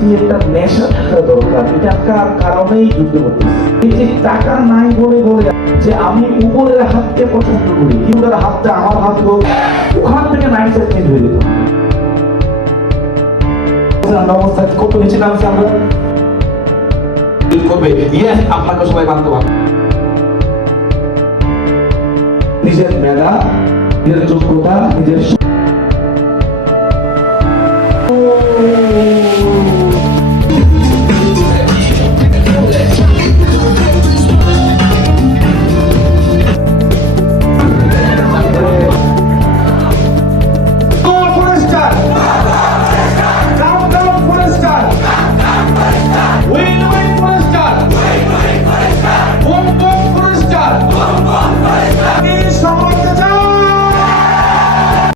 যে একটা নেশা থাকা দরকার, এটার কারণেই যুদ্ধ করতে। এই যে টাকা নাই বলে বলে যে আমি উপরের হাতকে পছন্দ করি, উপরের হাতটা আমার হাত হোক, ওখান থেকে মাইন্ডসেট চেঞ্জ হয়ে যেত। অবস্থা কত নিচে নামছে আমরা করবে, ইয়েস আপনাকে সবাই মানতে পারবে। নিজের মেধা, নিজের যোগ্যতা, নিজের